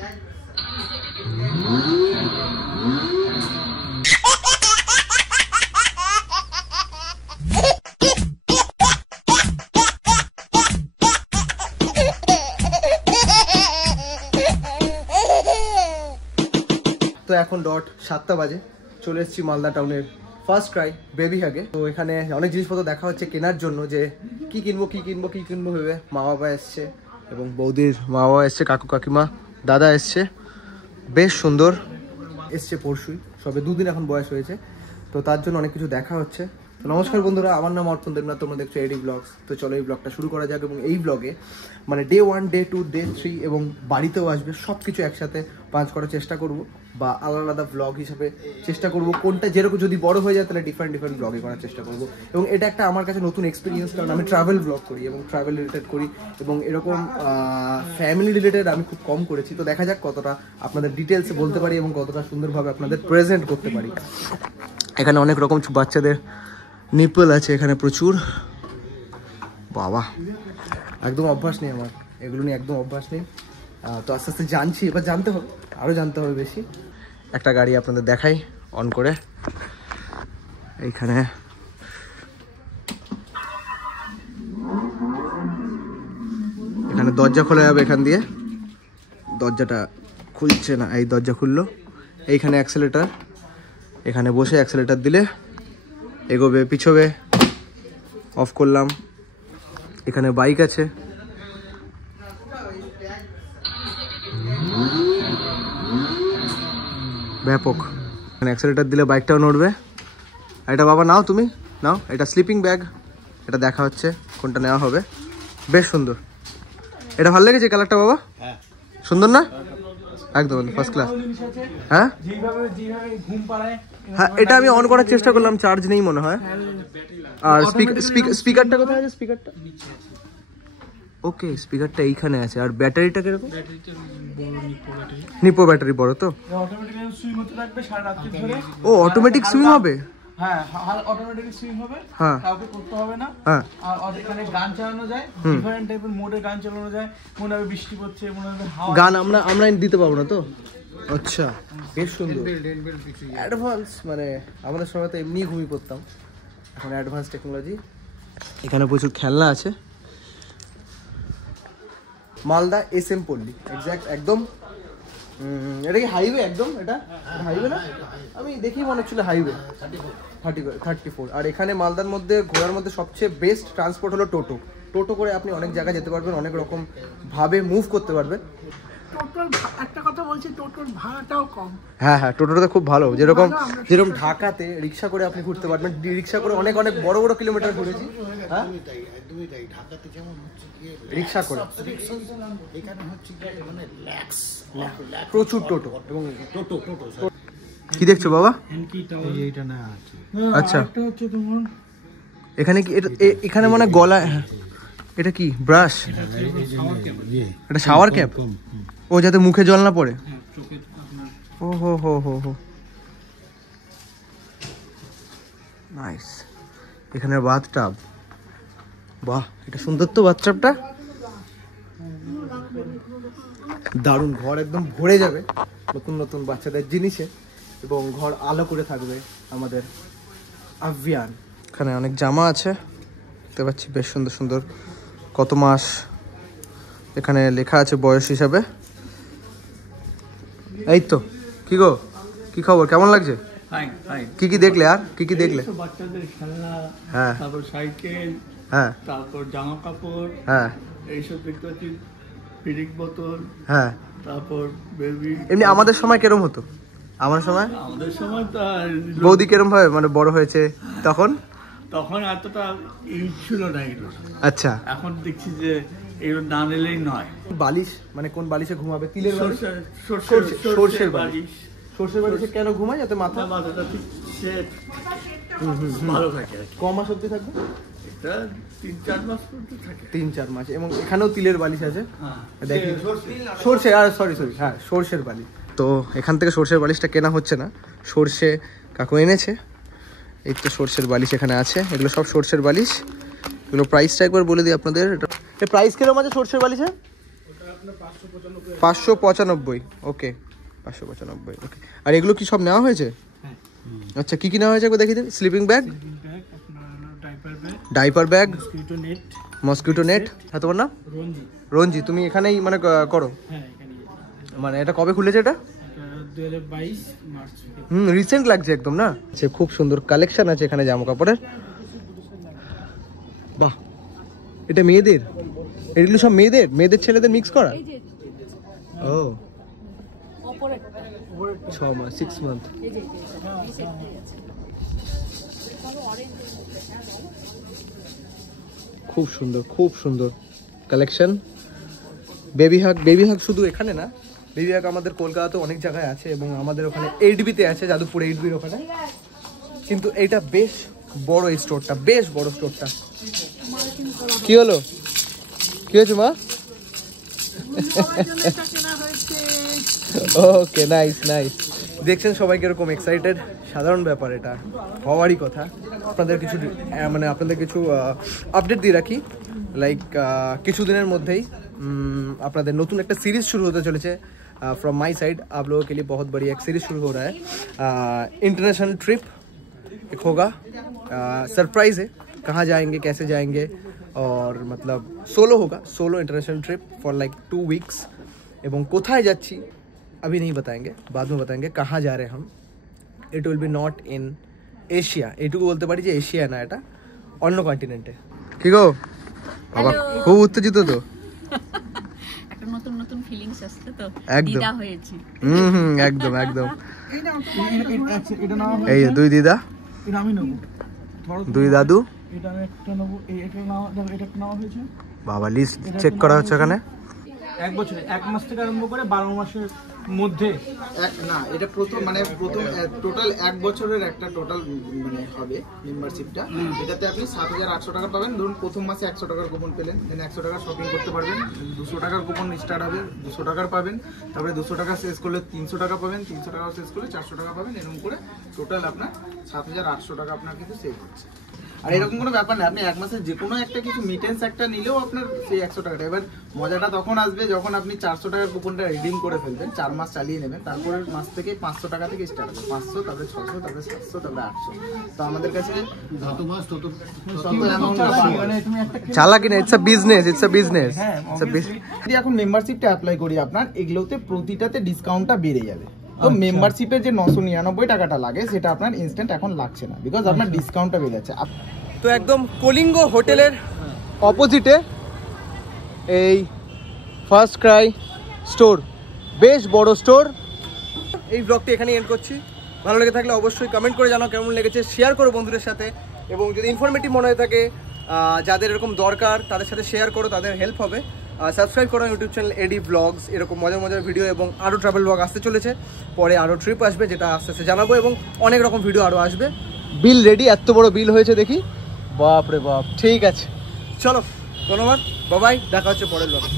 তো এখন ডট 7টা বাজে, চলে এসেছি মালদা টাউনের ফার্স্ট ক্রাই বেবি হাগে। তো এখানে অনেক জিনিসপত্র দেখা হচ্ছে কেনার জন্য, যে কি কিনবো ভেবে। মা বাবা এসছে এবং বৌদির মা বাবা এসছে, কাকু কাকিমা দাদা এসছে, বেশ সুন্দর এসছে পরশুই, সবে 2 দিন এখন বয়স হয়েছে। তো তার জন্য অনেক কিছু দেখা হচ্ছে। তো নমস্কার বন্ধুরা, আমার নাম অর্পণ দেবনাথ, তোমরা দেখছো এডি ব্লগস। তো চলো এই ব্লগটা শুরু করা যাক। এবং এই ব্লগে মানে ডে 1, ডে 2, ডে 3 এবং বাড়িতেও আসবে, সব কিছু একসাথে পাঁচ করার চেষ্টা করব, বা আলাদা আলাদা ব্লগ হিসাবে চেষ্টা করব। কোনটা যেরকম যদি বড় হয়ে যায় তাহলে ডিফারেন্ট ব্লগে করার চেষ্টা করব। এবং এটা একটা আমার কাছে নতুন এক্সপিরিয়েন্স, কারণ আমি ট্রাভেল ব্লগ করি এবং ট্রাভেল রিলেটেড করি, এবং এরকম ফ্যামিলি রিলেটেড আমি খুব কম করেছি। তো দেখা যাক কতটা আপনাদের ডিটেলসে বলতে পারি এবং কতটা সুন্দরভাবে আপনাদের প্রেজেন্ট করতে পারি। এখানে অনেক রকম বাচ্চাদের নিপল আছে, এখানে প্রচুর। বাবা, একদম অভ্যাস নেই আমার এগুলো নিয়ে, একদম অভ্যাস নেই। তো আস্তে আস্তে জানছি, এবার জানতে হবে, আরও জানতে হবে বেশি। একটা গাড়ি আপনাদের দেখাই অন করে। এইখানে দরজা খোলা যাবে, এখান দিয়ে দরজাটা খুলছে না, এই দরজা খুললো। এইখানে অ্যাক্সেলেটার, এখানে বসে অ্যাক্সেলেটার দিলে এগোবে পিছোবে। অফ করলাম। এখানে বাইক আছে, ব্যাপক। এখানে অ্যাক্সেলেটার দিলে বাইকটাও নড়বে। এটা বাবা নাও, তুমি নাও, এটা স্লিপিং ব্যাগ, এটা দেখা হচ্ছে কোনটা নেওয়া হবে। বেশ সুন্দর, এটা ভালো লেগেছে কালারটা বাবা? সুন্দর না? একদম ফার্স্ট ক্লাস। হ্যাঁ হ্যাঁ, এটা আমি অন করার চেষ্টা করলাম, চার্জ নেই মনে হয়। আর স্পিকারটা কোথায় আছে? স্পিকারটা ওকে, স্পিকারটা এইখানে আছে। আর ব্যাটারিটা কিরকম? নিপো ব্যাটারি বড় তো? ও অটোমেটিক সুইং হবে? হ্যাঁ, অটোমেটিক সুইং হবে, কাউকে করতে হবে না। আর এখানে গান চালানো যায়, ডিফারেন্ট টাইপের মোডে গান চালানো যায়। মনে হবে বৃষ্টি পড়ছে, মনে হবে হাওয়া। গান আমরা দিতে পারবো না তো? আচ্ছা, বেশ সুন্দর অ্যাডভান্স। মানে আমাদের সময় তো এমনি ঘুমিয়ে পড়তাম, এখন অ্যাডভান্স টেকনোলজি। এখানে প্রচুর খেলনা আছে। মালদা SM পল্লী এক্স্যাক্ট, একদম। এটা কি হাইওয়ে? একদম এটা হাইওয়ে না? আমি দেখি মনে হচ্ছিল হাইওয়ে। 34। আর এখানে মালদার মধ্যে ঘোরার মধ্যে সবচেয়ে বেস্ট ট্রান্সপোর্ট হলো টোটো। টোটো করে আপনি অনেক জায়গায় যেতে পারবেন, অনেক রকম ভাবে মুভ করতে পারবেন। টোটোর একটা কথা বলছি, টোটোর ভাড়াটাও কম। হ্যাঁ হ্যাঁ, টোটোটা খুব ভালো। যেরকম ঢাকাতে রিক্সা করে আপনি ঘুরতে পারবেন, রিক্সা করে অনেক বড় কিলোমিটার ঘুরেছি। হ্যাঁ, ঢাকাতে যেমন হচ্ছে রিক্সা করে, এখানে হচ্ছে প্রচুর টোটো এবং টোটো। কি দেখছো বাবা? আচ্ছা, এখানে কি এখানে মানে গলায়, এটা কি ব্রাশ? এটা শাওয়ার ক্যাপ। ও, যাতে মুখে জল না পড়ে। ও হো নাইস। এখানে বাথটাব, বাহ এটা সুন্দর তো বাথটাবটা, দারুণ। ঘর একদম ভরে যাবে নতুন বাচ্চাদের জিনিসে, এবং ঘর আলো করে থাকবে আমাদের আভিয়ান। এখানে অনেক জামা আছে দেখতে পাচ্ছি, বেশ সুন্দর। কত মাস এখানে লেখা আছে বয়স হিসাবে। এই তো, কি গো, কি খবর, কেমন লাগছে? কি দেখলে? আর কি দেখলে? বাচ্চাদের খেলনা, হ্যাঁ, তারপর সাইকেল, হ্যাঁ, তারপর জামা কাপড়, হ্যাঁ, এইসব দেখতে পাচ্ছি। পিরিক বোতল, হ্যাঁ। তারপর বেবি। এমনি আমাদের সময় কেরম হতো? আমাদের সময় তো বৌদি কেরম ভাবে মানে বড় হয়েছে তখন এতটা ইউজ ছিল না এগুলো। আচ্ছা, এখন দেখছি যে এগুলো না নিলেই নয়। বালিশ মানে কোন বালিশে ঘুমাবে? তিলের বালিশ, সর্ষের বালিশ। সর্ষের বালিশে কেন ঘুমায়? যাতে মাথাটা ঠিক সেট ভালো থাকে। কম মাস অব্দি থাকবে? এটা 3-4 মাস পর্যন্ত থাকে। 3-4 মাস। এবং এখানেও তিলের বালিশ আছে, দেখি সর্ষে, আর সরি হ্যাঁ, সর্ষের বালিশ। তো এখান থেকে সর্ষের বালিশটা কেনা হচ্ছে না, সর্ষে কাকু এনেছে। এই তো সর্ষের বালিশ এখানে আছে, এগুলো সব সর্ষের বালিশ। এগুলো প্রাইসটা একবার বলে দিই আপনাদের। প্রাইস কিরকম আছে সর্ষের বালিশে? 595। ওকে 595। ওকে, আর এগুলো কি সব নেওয়া হয়েছে? আচ্ছা, কি কি নেওয়া হয়েছে একবার দেখিয়ে দিন। Sleeping bag, diaper bag, mosquito net. হ্যাঁ, তোমার নাম? রঞ্জি। তুমি এখানেই মানে করো? মানে এটা কবে খুলেছে এটা? 2022 মার্চ। রিসেন্ট লাগছে একদম না? আচ্ছা, খুব সুন্দর কালেকশন আছে এখানে জামা কাপড়ের। বাহ, এটা মেয়েদের? এগুলো সব মেয়েদের ছেলেদের মিক্স করা? ও 6 মাস, 6 মান্থ। খুব সুন্দর কালেকশন। বেবি হাগ শুধু এখানে না, বেবি হাগ আমাদের কলকাতাতে অনেক জায়গায় আছে এবং আমাদের ওখানে 8B-তে আছে, যাদবপুর 8B'র ওখানে। কিন্তু এইটা বেশ বড়, এই স্টোরটা বেশ বড় স্টোরটা। কি হলো, কি হয়েছে মা? ওকে, নাইস। দেখছেন সবাই কিরকম এক্সাইটেড, সাধারণ ব্যাপার, এটা হওয়ারই কথা। আপনাদের কিছু আপডেট দিয়ে রাখি। লাইক কিছুদিনের মধ্যেই আপনাদের নতুন একটা সিরিজ শুরু হতে চলেছে फ्रॉम माई साइड। आप लोगों के लिए बहुत बड़ी एक सीरीज शुरू हो रहा है। इंटरनेशनल ट्रिप एक होगा, सरप्राइज है, कहाँ जाएंगे, कैसे जाएंगे, और मतलब सोलो होगा, solo international trip for like 2 weeks. एवं कोथाय जाच्छी अभी नहीं बताएंगे, बाद में बताएंगे कहाँ जा रहे हैं हम। It will be not in Asia, एटुकु बोलते पारी जे एशिया ना, এটা অন্য কন্টিনেন্টে। কি গো বাবা, খুব উত্তেজিত তো? একটা নতুন ফিলিংস আসছে তো, একদম দিদা হয়েছে। একদম এটা নাও, এই 2 দিদা, এটা আমি নেব, 2 দাদু, এটা আমি একটা নেব, এটা নাও, এটা নাও হয়েছে বাবা। লিস্ট চেক করা হচ্ছে এখানে। 1 বছরে 1 মাস থেকে আরম্ভ করে 12 মাসের মধ্যে না, এটা প্রথম টোটাল 1 বছরের একটা টোটাল মানে হবে মেম্বারশিপটা। এটাতে আপনি 7,800 টাকা পাবেন। ধরুন প্রথম মাসে 100 টাকার কুপন পেলেন, দেন 100 টাকা শপিং করতে পারবেন, 200 টাকার কুপন স্টার্ট হবে, 200 টাকার পাবেন, তারপরে 200 টাকা শেষ করলে 300 টাকা পাবেন, 300 টাকা শেষ করলে 400 টাকা পাবেন। এরকম করে টোটাল আপনার 7,800 টাকা আপনার কিন্তু সেভ হচ্ছে। আর এরকম কোনো ব্যাপার না, আপনি 1 মাসে যে কোনো একটা কিছু মিটেন্স একটা নিলেও আপনার সেই 100 টাকাটা। এবার মজাটা তখন আসবে যখন আপনি 400 টাকার কুপনটা রিডিম করে ফেলবেন, 4 মাস চালিয়ে নেবেন, তারপরের মাস থেকে 500 টাকা থেকে স্টার্ট হবে। 500, তারপরে 600, তারপরে 700, তারপরে 800। তো আমাদের কাছে যত মাস তত মানে তুমি একটা চালাকি না, ইটস আ বিজনেস। যদি এখন মেম্বারশিপটা অ্যাপ্লাই করি আপনার, এগুলোতে প্রতিটাতে ডিসকাউন্টটা বেড়ে যাবে। তো মেম্বারশিপের যে 999 টাকাটা লাগে সেটা আপনার ইনস্ট্যান্ট এখন লাগছে না, বিকজ আপনার ডিসকাউন্টটা বেড়ে যাচ্ছে। তো একদম কলিঙ্গ হোটেলের অপোজিটে এই ফার্স্ট ক্রাই স্টোর, বেশ বড় স্টোর। এই ব্লগটি এখানেই এন্ড করছি। ভালো লেগে থাকলে অবশ্যই কমেন্ট করে জানাও কেমন লেগেছে, শেয়ার করো বন্ধুদের সাথে, এবং যদি ইনফরমেটিভ মনে হয়ে থাকে যাদের এরকম দরকার তাদের সাথে শেয়ার করো, তাদের হেল্প হবে। সাবস্ক্রাইব করো ইউটিউব চ্যানেল এডি ব্লগস। এরকম মজার ভিডিও এবং আরও ট্রাভেল ব্লগ আসতে চলেছে, পরে আরও ট্রিপ আসবে যেটা আস্তে আস্তে জানাবো, এবং অনেক রকম ভিডিও আরও আসবে। বিল রেডি, এত বড় বিল হয়েছে দেখি, বাপ রে বাপ। ঠিক আছে, চলো, ধন্যবাদ, বাবাই, দেখা হচ্ছে পরের ব্লগে।